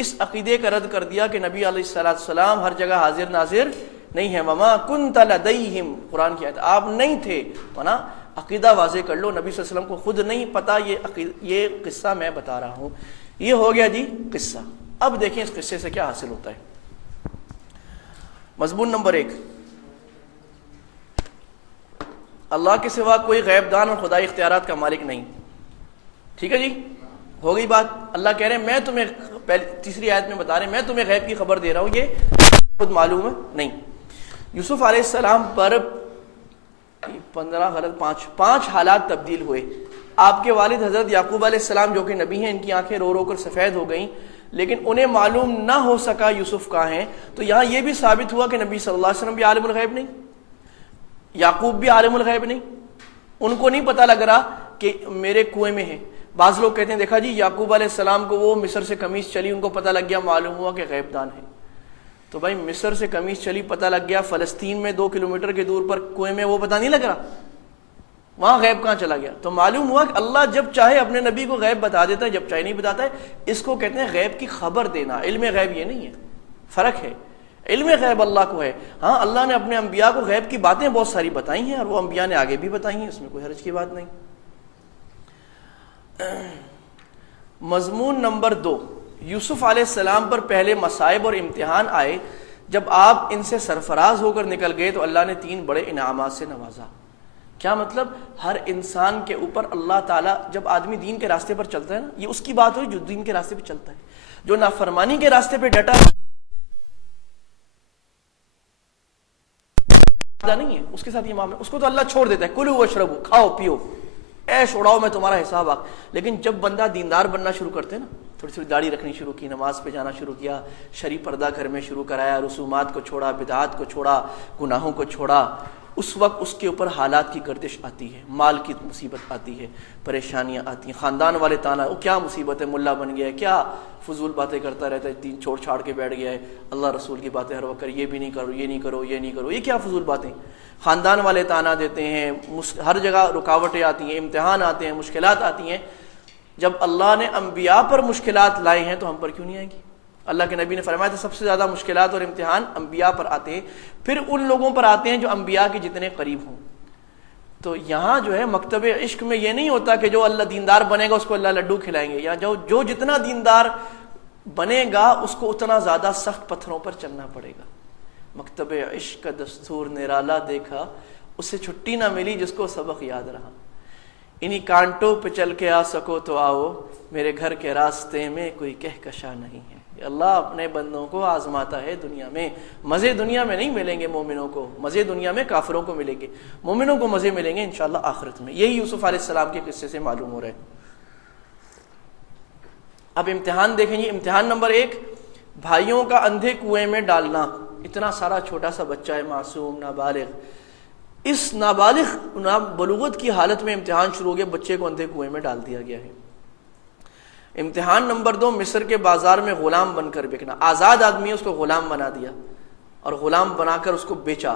اس عقیدے کا رد کر دیا کہ نبی علیہ السلام ہر جگہ حاضر ناظر نہیں ہے. وما کنت لدیہم، قرآن کی آیت، آپ نہیں تھے. ورنہ عقیدہ واضح کر لو، نبی صلی اللہ علیہ وسلم کو خود نہیں پتا. یہ قصہ میں بتا رہا ہوں. یہ ہو گیا جی قصہ. اب دیکھیں اس قصے سے کیا حاصل ہوتا ہے. مضمون نمبر 1، اللہ کے سوا کوئی غیب دان اور خدائی اختیارات کا مالک نہیں. ٹھیک ہے جی، ہو گئی بات. اللہ کہہ رہے ہیں میں تمہیں تیسری آیت میں بتا رہے ہیں میں تمہیں غیب کی خبر دے رہا ہوں، یہ خود معلوم ہے نہیں. یوسف علیہ السلام پر 5 حالات تبدیل ہوئے. آپ کے والد حضرت یعقوب علیہ السلام جو کہ نبی ہیں، ان کی آنکھیں رو رو کر سفید ہو گئیں، لیکن انہیں معلوم نہ ہو سکا یوسف کہاں ہیں. تو یہاں یہ بھی ثابت ہوا کہ نبی صلی اللہ علیہ وسلم بھی عالم الغیب نہیں، یعقوب بھی عالم الغیب نہیں. ان کو نہیں پتہ لگ رہا کہ میرے کنویں میں ہے. بعض لوگ کہتے ہیں دیکھا جی یعقوب علیہ السلام کو وہ مصر سے قمیص چلی، ان کو پتہ لگ گیا، معلوم ہوا کہ غیب دان ہے. تو بھائی مصر سے قمیص چلی پتہ لگ گیا، فلسطین میں 2 کلومیٹر کے دور پر کنویں میں وہ پتہ نہیں لگ رہا، وہاں غیب کہاں چلا گیا؟ تو معلوم ہوا کہ اللہ جب چاہے اپنے نبی کو غیب بتا دیتا ہے، جب چاہے نہیں بتاتا ہے. اس کو کہتے ہیں غیب کی خبر دینا. علم غیب یہ نہیں ہے، فرق ہے. علم غیب اللہ کو ہے. ہاں اللہ نے اپنے انبیاء کو غیب کی باتیں بہت ساری بتائی ہیں، اور وہ انبیاء نے آگے بھی بتائی ہیں، اس میں کوئی حرج کی بات نہیں. مضمون نمبر 2، یوسف علیہ السلام پر پہلے مصائب اور امتحان آئے. جب آپ ان سے سرفراز ہو کر نکل گئے تو اللہ نے 3 بڑے انعامات سے نوازا. کیا مطلب؟ ہر انسان کے اوپر اللہ تعالیٰ، جب آدمی دین کے راستے پر چلتا ہے نا، یہ اس کی بات ہوئی جو دین کے راستے پہ چلتا ہے. جو نافرمانی کے راستے پہ ڈٹا نہیں ہے، اس کے ساتھ یہ معاملہ، اس کو تو اللہ چھوڑ دیتا ہے، کلو واشربو، کھاؤ پیو، عیش اڑاؤ، میں تمہارا حساب آ. لیکن جب بندہ دیندار بننا شروع کرتے نا، تھوڑی تھوڑی داڑھی رکھنی شروع کی، نماز پہ جانا شروع کیا، شرعی پردہ گھر میں شروع کرایا، رسومات کو چھوڑا، بدعات کو چھوڑا، گناہوں کو چھوڑا، اس وقت اس کے اوپر حالات کی گردش آتی ہے، مال کی مصیبت آتی ہے، پریشانیاں آتی ہیں، خاندان والے تانا، وہ کیا مصیبت ہے، ملا بن گیا ہے، کیا فضول باتیں کرتا رہتا ہے، دین چھوڑ چھاڑ کے بیٹھ گیا ہے، اللہ رسول کی باتیں ہر وقت یہ بھی نہیں کرو، یہ نہیں کرو، یہ نہیں کرو، یہ کیا فضول باتیں. خاندان والے تانا دیتے ہیں، ہر جگہ رکاوٹیں آتی ہیں، امتحان آتے ہیں، مشکلات آتی ہیں. جب اللہ نے انبیاء پر مشکلات لائے ہیں تو ہم پر کیوں نہیں آئیں گی؟ اللہ کے نبی نے فرمایا تھا سب سے زیادہ مشکلات اور امتحان انبیاء پر آتے ہیں، پھر ان لوگوں پر آتے ہیں جو انبیاء کے جتنے قریب ہوں. تو یہاں جو ہے مکتب عشق میں یہ نہیں ہوتا کہ جو اللہ دیندار بنے گا اس کو اللہ لڈو کھلائیں گے، یا جو جتنا دیندار بنے گا اس کو اتنا زیادہ سخت پتھروں پر چلنا پڑے گا. مکتب عشق کا دستور نرالا دیکھا، اسے چھٹی نہ ملی جس کو سبق یاد رہا. انہی کانٹوں پہ چل کے آ سکو تو آؤ، میرے گھر کے راستے میں کوئی کہکشاں نہیں ہے. اللہ اپنے بندوں کو آزماتا ہے دنیا میں. مزے دنیا میں نہیں ملیں گے مومنوں کو، مزے دنیا میں کافروں کو ملیں گے، مومنوں کو مزے ملیں گے انشاءاللہ آخرت میں. یہی یوسف علیہ السلام کے قصے سے معلوم ہو رہا ہے. اب امتحان دیکھیں جی. امتحان نمبر 1، بھائیوں کا اندھے کنویں میں ڈالنا. اتنا سارا چھوٹا سا بچہ ہے، معصوم، نابالغ، اس نابالغ بلوغت کی حالت میں امتحان شروع ہو گیا، بچے کو اندھے کنویں میں ڈال دیا گیا ہے. امتحان نمبر 2، مصر کے بازار میں غلام بن کر بکنا. آزاد آدمی ہے، اس کو غلام بنا دیا اور غلام بنا کر اس کو بیچا.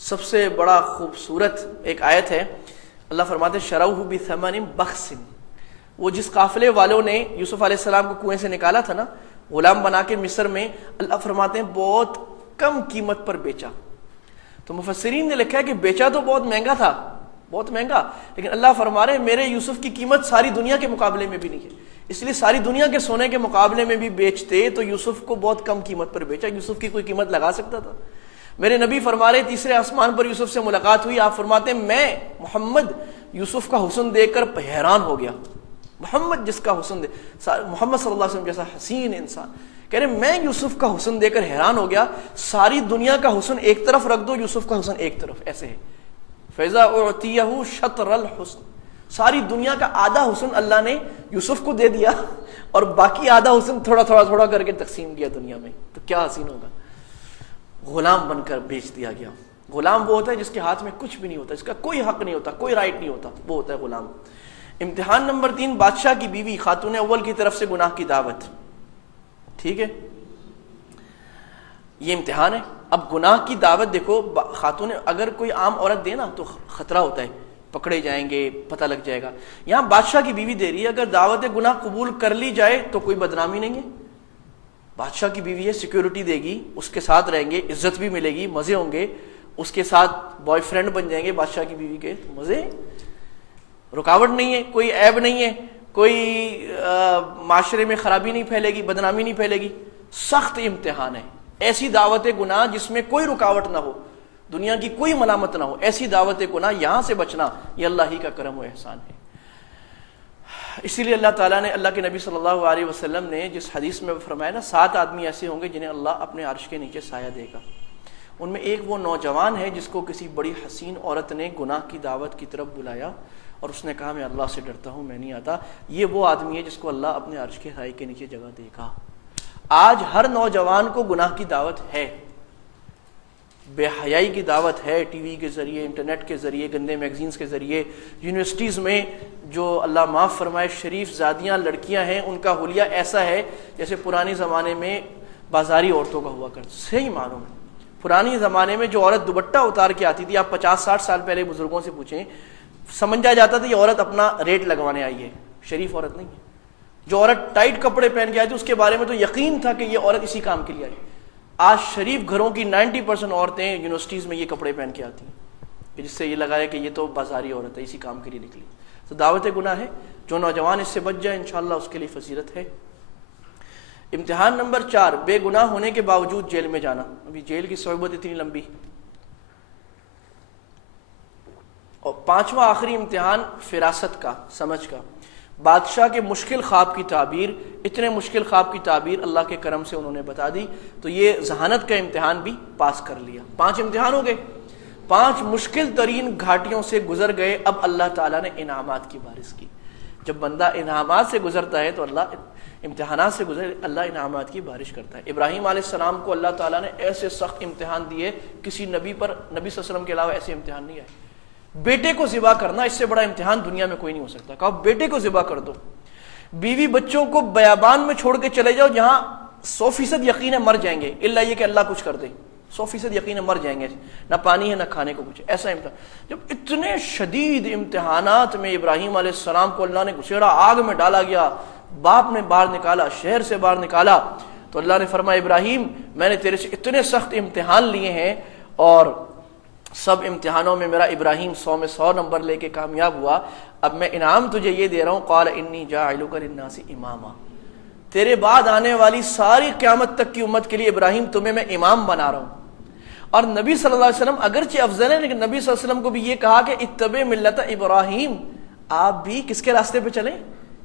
سب سے بڑا خوبصورت ایک آیت ہے، اللہ فرماتے شروہ بثمن بخس. وہ جس قافلے والوں نے یوسف علیہ السلام کو کنویں سے نکالا تھا نا غلام بنا کے مصر میں، اللہ فرماتے ہیں بہت کم قیمت پر بیچا. تو مفسرین نے لکھا ہے کہ بیچا تو بہت مہنگا تھا، بہت مہنگا، لیکن اللہ فرما رہے ہیں میرے یوسف کی قیمت ساری دنیا کے مقابلے میں بھی نہیں ہے، اس لیے ساری دنیا کے سونے کے مقابلے میں بھی بیچتے تو یوسف کو بہت کم قیمت پر بیچا. یوسف کی کوئی قیمت لگا سکتا تھا؟ میرے نبی فرما رہے تیسرے آسمان پر یوسف سے ملاقات ہوئی، آپ فرماتے ہیں میں محمد یوسف کا حسن دیکھ کر حیران ہو گیا. محمد جس کا حسن محمد صلی اللہ علیہ وسلم جیسا حسین انسان، کہہ رہے میں یوسف کا حسن دیکھ کر حیران ہو گیا. ساری دنیا کا حسن ایک طرف رکھ دو، یوسف کا حسن ایک طرف، ایسے ہے. فیضا اعطیہ شطر الحسن، ساری دنیا کا آدھا حسن اللہ نے یوسف کو دے دیا اور باقی آدھا حسن تھوڑا تھوڑا تھوڑا کر کے تقسیم کیا دنیا میں. تو کیا حسین ہوگا. غلام بن کر بیچ دیا گیا. غلام وہ ہوتا ہے جس کے ہاتھ میں کچھ بھی نہیں ہوتا، جس کا کوئی حق نہیں ہوتا، کوئی رائٹ نہیں ہوتا، وہ ہوتا ہے غلام. امتحان نمبر 3، بادشاہ کی بیوی خاتون اول کی طرف سے گناہ کی دعوت. ٹھیک ہے، یہ امتحان ہے. اب گناہ کی دعوت دیکھو، خاتون اگر کوئی عام عورت دے نا تو خطرہ ہوتا ہے، پکڑے جائیں گے، پتہ لگ جائے گا. یہاں بادشاہ کی بیوی دے رہی ہے، اگر دعوت گناہ قبول کر لی جائے تو کوئی بدنامی نہیں ہے، بادشاہ کی بیوی ہے، سیکیورٹی دے گی، اس کے ساتھ رہیں گے، عزت بھی ملے گی، مزے ہوں گے، اس کے ساتھ بوائے فرینڈ بن جائیں گے بادشاہ کی بیوی کے، مزے، رکاوٹ نہیں ہے، کوئی عیب نہیں ہے، کوئی معاشرے میں خرابی نہیں پھیلے گی، بدنامی نہیں پھیلے گی. سخت امتحان ہے. ایسی دعوت گناہ جس میں کوئی رکاوٹ نہ ہو، دنیا کی کوئی ملامت نہ ہو، ایسی دعوت گناہ، یہاں سے بچنا یہ اللہ ہی کا کرم و احسان ہے. اسی لیے اللہ تعالیٰ نے، اللہ کے نبی صلی اللہ علیہ وسلم نے جس حدیث میں فرمایا نا، 7 آدمی ایسے ہوں گے جنہیں اللہ اپنے عرش کے نیچے سایہ دے گا. ان میں ایک وہ نوجوان ہے جس کو کسی بڑی حسین عورت نے گناہ کی دعوت کی طرف بلایا اور اس نے کہا میں اللہ سے ڈرتا ہوں، میں نہیں آتا. یہ وہ آدمی ہے جس کو اللہ اپنے عرش کے سائے کے نیچے جگہ دے گا. آج ہر نوجوان کو گناہ کی دعوت ہے، بے حیائی کی دعوت ہے، ٹی وی کے ذریعے، انٹرنیٹ کے ذریعے، گندے میگزینز کے ذریعے. یونیورسٹیز میں جو اللہ معاف فرمائے شریف زادیاں لڑکیاں ہیں، ان کا حلیہ ایسا ہے جیسے پرانے زمانے میں بازاری عورتوں کا ہوا کرتا. صحیح معنوں میں پرانے زمانے میں جو عورت دوپٹہ اتار کے آتی تھی، آپ 50-60 سال پہلے بزرگوں سے پوچھیں، سمجھا جاتا تھا یہ عورت اپنا ریٹ لگوانے آئی ہے، شریف عورت نہیں ہے. جو عورت ٹائٹ کپڑے پہن کے آئی تھی اس کے بارے میں تو یقین تھا کہ یہ عورت اسی کام کے لیے آئی. آج شریف گھروں کی 90% عورتیں یونیورسٹیز میں یہ کپڑے پہن کے آتی ہیں کہ جس سے یہ لگایا کہ یہ تو بازاری عورت ہے، اسی کام کے لیے نکلی. تو دعوت گناہ ہے. جو نوجوان اس سے بچ جائے انشاءاللہ اس کے لیے فضیلت ہے. امتحان نمبر 4، بے گناہ ہونے کے باوجود جیل میں جانا. ابھی جیل کی صحبت اتنی لمبی. اور 5واں آخری امتحان فراست کا، سمجھ کا. بادشاہ کے مشکل خواب کی تعبیر، اتنے مشکل خواب کی تعبیر اللہ کے کرم سے انہوں نے بتا دی، تو یہ ذہانت کا امتحان بھی پاس کر لیا. 5 امتحان ہو گئے، 5 مشکل ترین گھاٹیوں سے گزر گئے. اب اللہ تعالیٰ نے انعامات کی بارش کی. جب بندہ انعامات سے گزرتا ہے تو اللہ امتحانات سے گزر، اللہ انعامات کی بارش کرتا ہے. ابراہیم علیہ السلام کو اللہ تعالیٰ نے ایسے سخت امتحان دیے، کسی نبی پر، نبی صلی اللہ علیہ وسلم کے علاوہ ایسے امتحان نہیں آئے. بیٹے کو ذبح کرنا، اس سے بڑا امتحان دنیا میں کوئی نہیں ہو سکتا. کہا بیٹے کو ذبح کر دو. بیوی بچوں کو بیابان میں چھوڑ کے چلے جاؤ جہاں 100% یقین ہے مر جائیں گے، الا یہ کہ اللہ کچھ کر دے. 100% یقین ہے مر جائیں گے، نہ پانی ہے نہ کھانے کو کچھ. ایسا امتحان. جب اتنے شدید امتحانات میں ابراہیم علیہ السلام کو اللہ نے گھسیڑا، آگ میں ڈالا گیا، باپ نے باہر نکالا، شہر سے باہر نکالا، تو اللہ نے فرمایا ابراہیم میں نے تیرے سے اتنے سخت امتحان لیے ہیں اور سب امتحانوں میں میرا ابراہیم 100 میں 100 نمبر لے کے کامیاب ہوا. اب میں انعام تجھے یہ دے رہا ہوں، قال انی جاعلک للناس اماما، تیرے بعد آنے والی ساری قیامت تک کی امت کے لیے ابراہیم تمہیں میں امام بنا رہا ہوں. اور نبی صلی اللہ علیہ وسلم اگرچہ افضل ہے، لیکن نبی صلی اللہ علیہ وسلم کو بھی یہ کہا کہ اتبع ملت ابراہیم، آپ بھی کس کے راستے پہ چلیں؟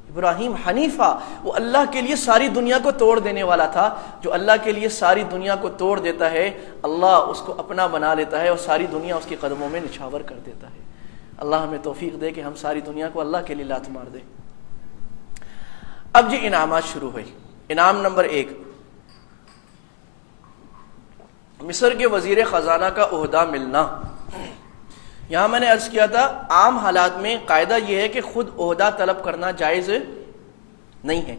ابراہیم حنیفہ. وہ اللہ کے لیے ساری دنیا کو توڑ دینے والا تھا. جو اللہ کے لیے ساری دنیا کو توڑ دیتا ہے اللہ اس کو اپنا بنا لیتا ہے اور ساری دنیا اس کے قدموں میں نچھاور کر دیتا ہے. اللہ ہمیں توفیق دے کہ ہم ساری دنیا کو اللہ کے لیے لات مار دیں. اب جی انعامات شروع ہوئی. انعام نمبر 1، مصر کے وزیر خزانہ کا عہدہ ملنا. یہاں میں نے عرض کیا تھا عام حالات میں قاعدہ یہ ہے کہ خود عہدہ طلب کرنا جائز نہیں ہے.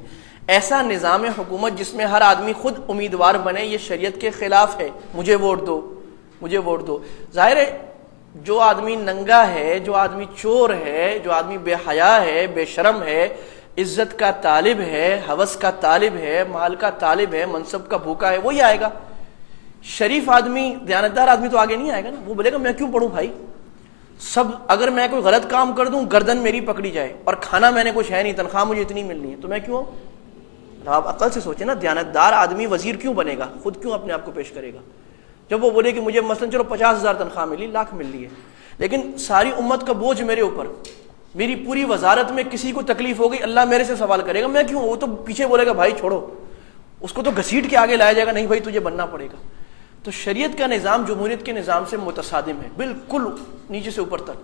ایسا نظام حکومت جس میں ہر آدمی خود امیدوار بنے، یہ شریعت کے خلاف ہے. مجھے ووٹ دو، مجھے ووٹ دو. ظاہر ہے جو آدمی ننگا ہے، جو آدمی چور ہے، جو آدمی بے حیا ہے، بے شرم ہے، عزت کا طالب ہے، ہوس کا طالب ہے، مال کا طالب ہے، منصب کا بھوکا ہے، وہی آئے گا. شریف آدمی، دیانتدار آدمی تو آگے نہیں آئے گا نا. وہ بولے گا میں کیوں پڑھوں بھائی، سب اگر میں کوئی غلط کام کر دوں گردن میری پکڑی جائے اور کھانا میں نے کچھ ہے نہیں، تنخواہ مجھے اتنی ملنی ہے، تو میں کیوں؟ آپ عقل سے سوچیں نا، دیانتدار آدمی وزیر کیوں بنے گا؟ خود کیوں اپنے آپ کو پیش کرے گا؟ جب وہ بولے کہ مجھے مثلا چلو 50,000 تنخواہ ملی، لاکھ مل رہی ہے، لیکن ساری امت کا بوجھ میرے اوپر، میری پوری وزارت میں کسی کو تکلیف ہو گئی، اللہ میرے سے سوال کرے گا، میں کیوں؟ وہ تو پیچھے بولے گا بھائی چھوڑو، اس کو تو گھسیٹ کے آگے لایا جائے گا، نہیں بھائی تجھے بننا پڑے گا. تو شریعت کا نظام جمہوریت کے نظام سے متصادم ہے، بالکل نیچے سے اوپر تک.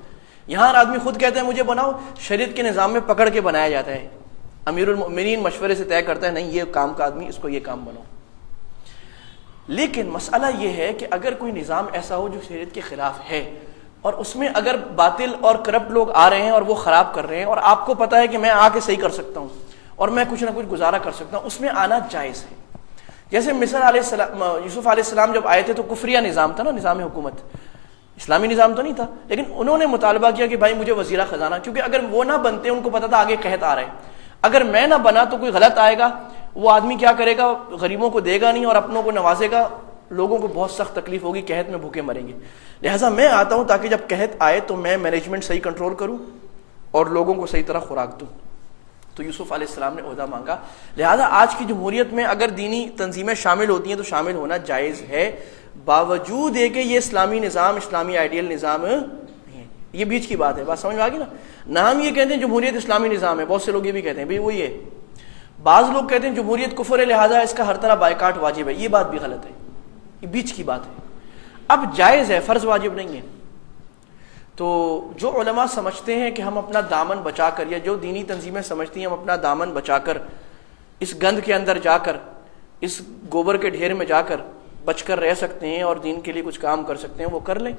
یہاں ہر آدمی خود کہتا ہے مجھے بناؤ، شریعت کے نظام میں پکڑ کے بنایا جاتا ہے. امیر المؤمنین مشورے سے طے کرتا ہے نہیں یہ کام کا آدمی، اس کو یہ کام بناؤ. لیکن مسئلہ یہ ہے کہ اگر کوئی نظام ایسا ہو جو شریعت کے خلاف ہے اور اس میں اگر باطل اور کرپٹ لوگ آ رہے ہیں اور وہ خراب کر رہے ہیں اور آپ کو پتا ہے کہ میں آ کے صحیح کر سکتا ہوں اور میں کچھ نہ کچھ گزارا کر سکتا ہوں، اس میں آنا جائز ہے. جیسے مصر علیہ السلام، یوسف علیہ السلام جب آئے تھے تو کفریہ نظام تھا نا، نظام حکومت، اسلامی نظام تو نہیں تھا، لیکن انہوں نے مطالبہ کیا کہ بھائی مجھے وزیر خزانہ، کیونکہ اگر وہ نہ بنتے ان کو پتا تھا آگے قحط آ رہا ہے، اگر میں نہ بنا تو کوئی غلط آئے گا وہ آدمی کیا کرے گا؟ غریبوں کو دے گا نہیں اور اپنوں کو نوازے گا، لوگوں کو بہت سخت تکلیف ہوگی، قحط میں بھوکے مریں گے۔ لہٰذا میں آتا ہوں تاکہ جب قحط آئے تو میں مینجمنٹ صحیح کنٹرول کروں اور لوگوں کو صحیح طرح خوراک دوں۔ تو یوسف علیہ السلام نے عہدہ مانگا۔ لہٰذا آج کی جمہوریت میں اگر دینی تنظیمیں شامل ہوتی ہیں تو شامل ہونا جائز ہے، باوجود ہے کہ یہ اسلامی نظام، اسلامی آئیڈیل نظام ہے۔ یہ بیچ کی بات ہے، بات سمجھ میں آ گئی نا؟ نام یہ کہتے ہیں جمہوریت اسلامی نظام ہے، بہت سے لوگ یہ بھی کہتے ہیں بھئی وہی ہے۔ بعض لوگ کہتے ہیں جمہوریت کفر ہے لہٰذا اس کا ہر طرح بائیکاٹ واجب ہے، یہ بات بھی غلط ہے، یہ بیچ کی بات ہے۔ اب جائز ہے، فرض واجب نہیں ہے۔ تو جو علماء سمجھتے ہیں کہ ہم اپنا دامن بچا کر، یا جو دینی تنظیمیں سمجھتی ہیں ہم اپنا دامن بچا کر اس گند کے اندر جا کر، اس گوبر کے ڈھیر میں جا کر بچ کر رہ سکتے ہیں اور دین کے لیے کچھ کام کر سکتے ہیں، وہ کر لیں۔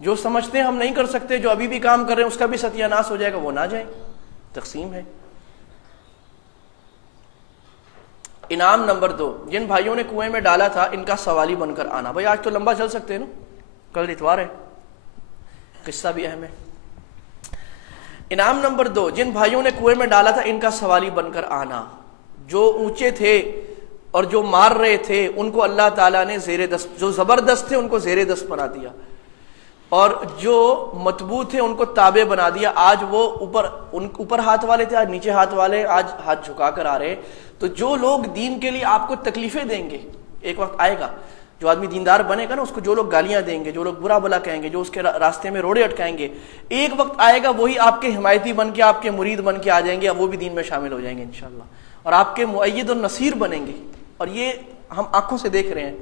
جو سمجھتے ہیں ہم نہیں کر سکتے، جو ابھی بھی کام کر رہے ہیں اس کا بھی ستیہ ناش ہو جائے گا، وہ نہ جائیں۔ تقسیم ہے۔ انعام نمبر 2، جن بھائیوں نے کنویں میں ڈالا تھا ان کا سوالی بن کر آنا۔ بھائی آج تو لمبا چل سکتے ہیں نا، کل اتوار ہے، قصہ بھی اہم ہے۔ انعام نمبر 2، جن بھائیوں نے کنویں میں ڈالا تھا ان کا سوالی بن کر آنا۔ جو اونچے تھے اور جو مار رہے تھے ان کو اللہ تعالیٰ نے زیر دست، جو زبردست تھے ان کو زیر دست بنا دیا، اور جو متبوع تھے ان کو تابع بنا دیا۔ آج وہ اوپر ہاتھ والے تھے، آج نیچے ہاتھ والے، آج ہاتھ جھکا کر آ رہے۔ تو جو لوگ دین کے لیے آپ کو تکلیفیں دیں گے، ایک وقت آئے گا جو آدمی دیندار بنے گا نا، اس کو جو لوگ گالیاں دیں گے، جو لوگ برا بلا کہیں گے، جو اس کے راستے میں روڑے اٹکائیں گے، ایک وقت آئے گا وہی آپ کے حمایتی بن کے، آپ کے مرید بن کے آ جائیں گے، وہ بھی دین میں شامل ہو جائیں گے انشاءاللہ، اور آپ کے مؤید و نصیر بنیں گے۔ اور یہ ہم آنکھوں سے دیکھ رہے ہیں۔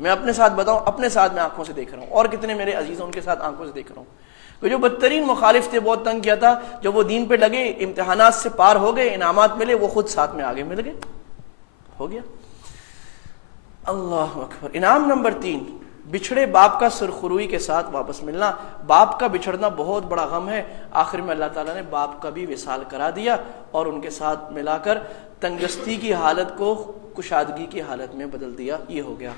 میں اپنے ساتھ بتاؤں، اپنے ساتھ میں آنکھوں سے دیکھ رہا ہوں، اور کتنے میرے عزیز ان کے ساتھ آنکھوں سے دیکھ رہا ہوں کہ جو بدترین مخالف تھے، بہت تنگ کیا تھا، جب وہ دین پہ لگے، امتحانات سے پار ہو گئے، انعامات ملے، وہ خود ساتھ میں آگے مل گئے، ہو گیا۔ اللہ اکبر۔ انعام نمبر 3، بچھڑے باپ کا سرخروئی کے ساتھ واپس ملنا۔ باپ کا بچھڑنا بہت بڑا غم ہے، آخر میں اللہ تعالیٰ نے باپ کا بھی وصال کرا دیا اور ان کے ساتھ ملا کر تنگستی کی حالت کو کشادگی کی حالت میں بدل دیا۔ یہ ہو گیا۔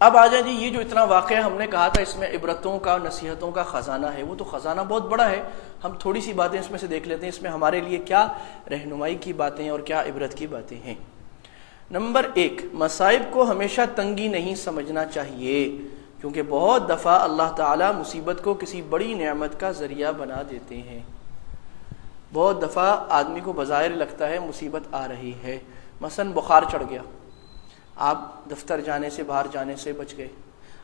اب آ جائیں جی، یہ جو اتنا واقعہ ہم نے کہا تھا اس میں عبرتوں کا، نصیحتوں کا خزانہ ہے، وہ تو خزانہ بہت بڑا ہے، ہم تھوڑی سی باتیں اس میں سے دیکھ لیتے ہیں، اس میں ہمارے لیے کیا رہنمائی کی باتیں اور کیا عبرت کی باتیں ہیں۔ نمبر 1، مصائب کو ہمیشہ تنگی نہیں سمجھنا چاہیے، کیونکہ بہت دفعہ اللہ تعالیٰ مصیبت کو کسی بڑی نعمت کا ذریعہ بنا دیتے ہیں۔ بہت دفعہ آدمی کو بظاہر لگتا ہے مصیبت آ رہی ہے، مثلا بخار چڑھ گیا، آپ دفتر جانے سے، باہر جانے سے بچ گئے،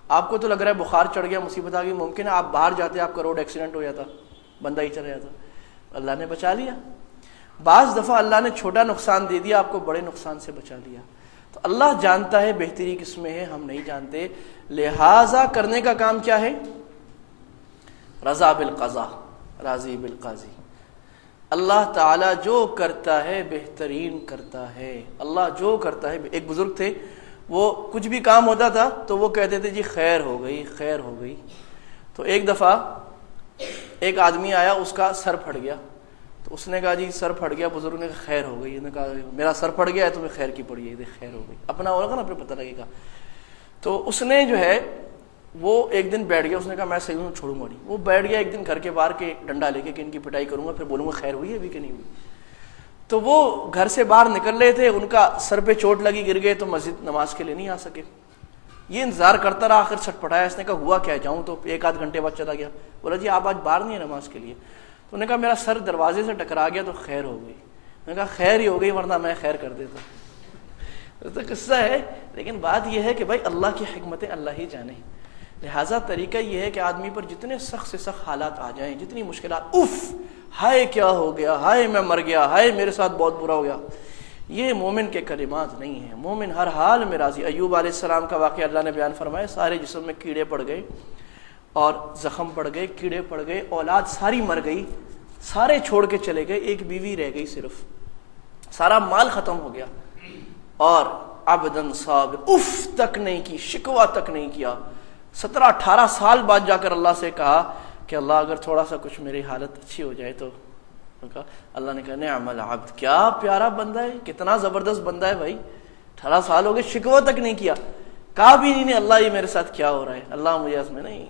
آپ کو تو لگ رہا ہے بخار چڑھ گیا، مصیبت آ گئی، ممکن ہے آپ باہر جاتے آپ کا روڈ ایکسیڈنٹ ہو جاتا، بندہ ہی چل رہا تھا، اللہ نے بچا لیا۔ بعض دفعہ اللہ نے چھوٹا نقصان دے دیا، آپ کو بڑے نقصان سے بچا لیا۔ تو اللہ جانتا ہے بہتری کس میں ہے، ہم نہیں جانتے، لہذا کرنے کا کام کیا ہے؟ رضا بالقضاء، راضی بالقاضی۔ اللہ تعالیٰ جو کرتا ہے بہترین کرتا ہے، اللہ جو کرتا ہے۔ ایک بزرگ تھے، وہ کچھ بھی کام ہوتا تھا تو وہ کہتے تھے جی خیر ہو گئی، خیر ہو گئی۔ تو ایک دفعہ ایک آدمی آیا، اس کا سر پھٹ گیا، تو اس نے کہا جی سر پھٹ گیا، بزرگ نے کہا خیر ہو گئی، انہوں نے کہا میرا سر پھٹ گیا ہے، تمہیں خیر کی پڑی ہے، خیر ہو گئی، اپنا ہوگا نا، پھر پتہ لگے گا۔ تو اس نے جو ہے وہ ایک دن بیٹھ گیا، اس نے کہا میں صحیح ہوں، چھوڑوں گا نہیں۔ وہ بیٹھ گیا ایک دن گھر کے باہر کے ڈنڈا لے کے کہ ان کی پٹائی کروں گا، پھر بولوں گا خیر ہوئی ہے ابھی کہ نہیں ہوئی۔ تو وہ گھر سے باہر نکل رہے تھے، ان کا سر پہ چوٹ لگی، گر گئے، تو مسجد نماز کے لیے نہیں آ سکے۔ یہ انتظار کرتا رہا، آخر چھٹ پٹایا، اس نے کہا ہوا کیا، جاؤں؟ تو ایک آدھ گھنٹے بعد چلا گیا، بولا جی آپ آج باہر نہیں ہیں نماز کے لیے؟ تو انہوں نے کہا میرا سر دروازے سے ٹکرا گیا تو خیر ہو گئی۔ انہوں نے کہا خیر ہی ہو گئی ورنہ میں خیر کر دیتا۔ تو قصہ ہے، لیکن بات یہ ہے کہ بھائی اللہ کی حکمتیں اللہ ہی جانے۔ لہٰذا طریقہ یہ ہے کہ آدمی پر جتنے سخت سے سخت حالات آ جائیں، جتنی مشکلات، اف ہائے کیا ہو گیا، ہائے میں مر گیا، ہائے میرے ساتھ بہت برا ہو گیا، یہ مومن کے کلمات نہیں ہیں۔ مومن ہر حال میں راضی۔ ایوب علیہ السلام کا واقعہ اللہ نے بیان فرمایا، سارے جسم میں کیڑے پڑ گئے اور زخم پڑ گئے، کیڑے پڑ گئے، اولاد ساری مر گئی، سارے چھوڑ کے چلے گئے، ایک بیوی رہ گئی صرف، سارا مال ختم ہو گیا، اور عبدن صابر، اف تک نہیں کی، شکوہ تک نہیں کیا۔ 17-18 سال بعد جا کر اللہ سے کہا کہ اللہ اگر تھوڑا سا کچھ میری حالت اچھی ہو جائے تو۔ اللہ نے کہا نعم العبد، کیا پیارا بندہ ہے، کتنا زبردست بندہ ہے بھائی، 18 سال ہو گئے، شکوہ تک نہیں کیا، کہا بھی نہیں اللہ یہ میرے ساتھ کیا ہو رہا ہے، اللہ مجھے اس میں نہیں۔